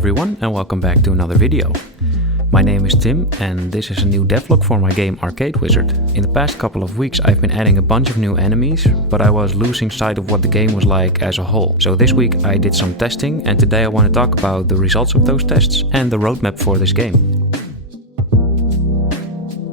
everyone, and welcome back to another video. My name is Tim, and this is a new devlog for my game Arcade Wizard. In the past couple of weeks I've been adding a bunch of new enemies, but I was losing sight of what the game was like as a whole. So this week I did some testing, and today I want to talk about the results of those tests and the roadmap for this game.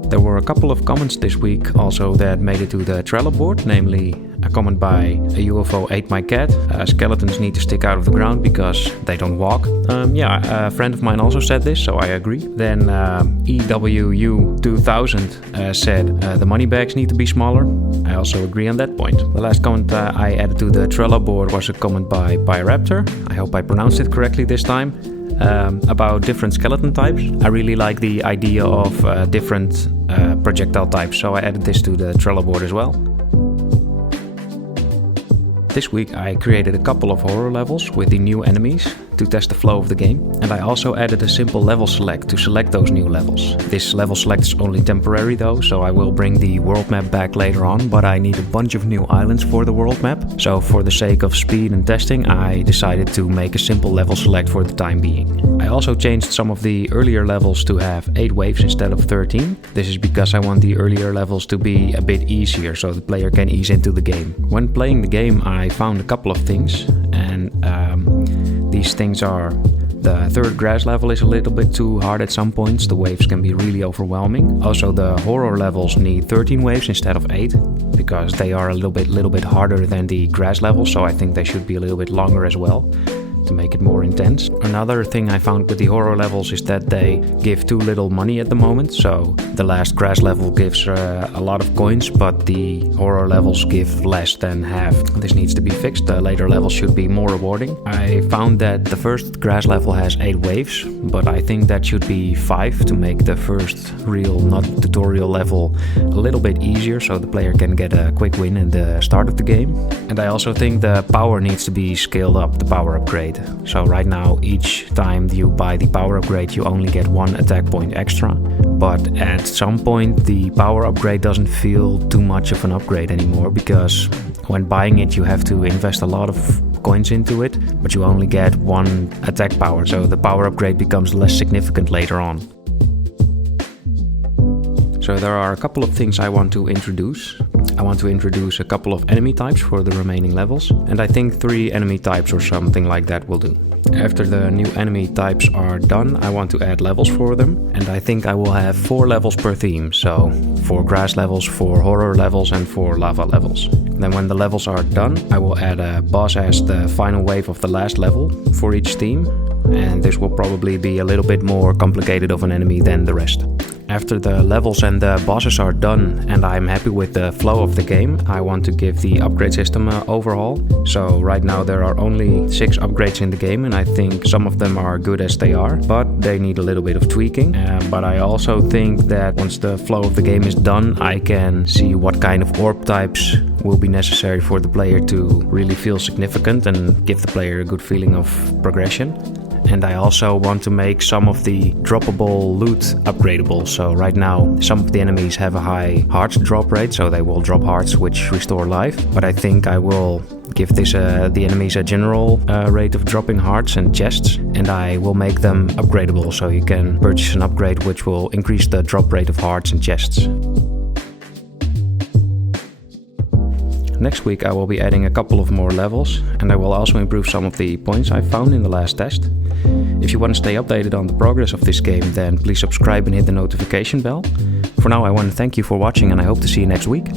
There were a couple of comments this week also that made it to the Trello board, namely a comment by a UFO ate my cat, skeletons need to stick out of the ground because they don't walk. A friend of mine also said this, so I agree. Then EWU2000 said the money bags need to be smaller. I also agree on that point. The last comment I added to the Trello board was a comment by Pyraptor. I hope I pronounced it correctly this time. About different skeleton types. I really like the idea of different projectile types, so I added this to the Trello board as well. This week I created a couple of horror levels with the new enemies to test the flow of the game, and I also added a simple level select to select those new levels. This level select is only temporary though, so I will bring the world map back later on, but I need a bunch of new islands for the world map, so for the sake of speed and testing I decided to make a simple level select for the time being. I also changed some of the earlier levels to have 8 waves instead of 13. This is because I want the earlier levels to be a bit easier so the player can ease into the game. When playing the game I found a couple of things, and these things are: the third grass level is a little bit too hard at some points, the waves can be really overwhelming. Also the horror levels need 13 waves instead of 8, because they are a little bit harder than the grass level, so I think they should be a little bit longer as well, to make it more intense. Another thing I found with the horror levels is that they give too little money at the moment, so the last grass level gives a lot of coins, but the horror levels give less than half. This needs to be fixed. The later levels should be more rewarding. I found that the first grass level has 8 waves, but I think that should be 5 to make the first real not tutorial level a little bit easier, so the player can get a quick win in the start of the game. And I also think the power needs to be scaled up, the power upgrade. So right now each time you buy the power upgrade you only get 1 attack point extra, but at some point the power upgrade doesn't feel too much of an upgrade anymore, because when buying it you have to invest a lot of coins into it, but you only get 1 attack power, so the power upgrade becomes less significant later on. So there are a couple of things I want to introduce. I want to introduce a couple of enemy types for the remaining levels, and I think 3 enemy types or something like that will do. After the new enemy types are done, I want to add levels for them, and I think I will have 4 levels per theme, so 4 grass levels, 4 horror levels and 4 lava levels. Then when the levels are done, I will add a boss as the final wave of the last level for each theme, and this will probably be a little bit more complicated of an enemy than the rest. After the levels and the bosses are done and I'm happy with the flow of the game, I want to give the upgrade system an overhaul. So right now there are only 6 upgrades in the game, and I think some of them are good as they are, but they need a little bit of tweaking. But I also think that once the flow of the game is done, I can see what kind of orb types will be necessary for the player to really feel significant and give the player a good feeling of progression. And I also want to make some of the droppable loot upgradable. So right now some of the enemies have a high hearts drop rate, so they will drop hearts which restore life. But I think I will give the enemies a general rate of dropping hearts and chests, and I will make them upgradable, so you can purchase an upgrade which will increase the drop rate of hearts and chests. Next week I will be adding a couple of more levels, and I will also improve some of the points I found in the last test. If you want to stay updated on the progress of this game, then please subscribe and hit the notification bell. For now I want to thank you for watching, and I hope to see you next week.